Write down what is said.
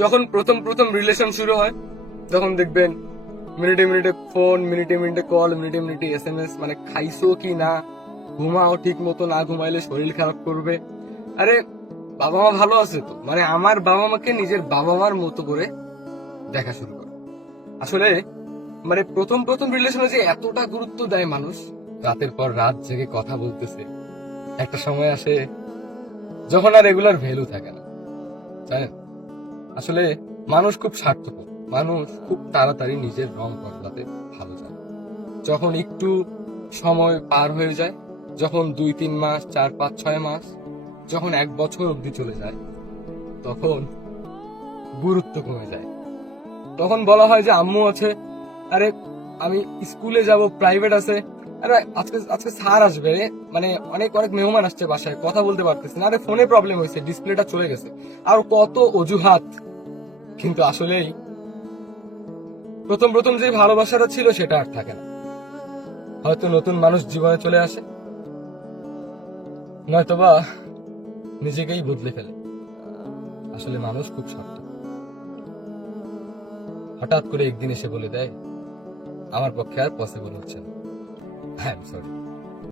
যখন প্রথম প্রথম রিলেশন শুরু হয় তখন দেখবেন মিনিটে মিনিটে ফোন, মিনিটে মিনিটে কল, মিনিটে মিনিটে SMS, মানে খাইছো কি না, ঘুমাও ঠিক মতো, না ঘুমাইলে শরীর খারাপ করবে। আরে বাবা মা ভালো আছে তো, মানে আমার বাবা মাকে নিজের বাবা মার মতো করে দেখা শুরু করে। আসলে মানে প্রথম প্রথম রিলেশনে যে এতটা গুরুত্ব দেয় মানুষ, রাতের পর রাত জেগে কথা বলতেছে, একটা সময় আসে যখন আর রেগুলার ভ্যালু থাকে না, জানেন? আসলে মানুষ খুব স্বার্থপর, মানুষ খুব তাড়াতাড়ি নিজের রং বদলাতে ভালো জানে। যখন একটু সময় পার হয়ে যায়, যখন 2-3 মাস, 4-5-6 মাস, যখন 1 বছর অবধি চলে যায়, তখন গুরুত্ব কমে যায়। তখন বলা হয় যে আম্মু আছে, আরে আমি স্কুলে যাব, প্রাইভেট আছে, আরে আজকে আজকে স্যার আসবে রে, মানে অনেক অনেক মেহমান আসছে বাসায়, কথা বলতে পারতেছি না, আরে ফোনে প্রবলেম হয়েছে, ডিসপ্লেটা চলে গেছে, আর কত অজুহাত। কিন্তু আসলেই প্রথম প্রথম যে ভালোবাসাটা ছিল সেটা আর থাকে না। হয়তো নতুন মানুষ জীবনে চলে আসে, নয়তোবা নিজেকেই বদলে ফেলে। আসলে মানুষ খুব শক্ত, হঠাৎ করে একদিন এসে বলে দেয় আমার পক্ষে আর পসিবল হচ্ছে না, আই এম সরি।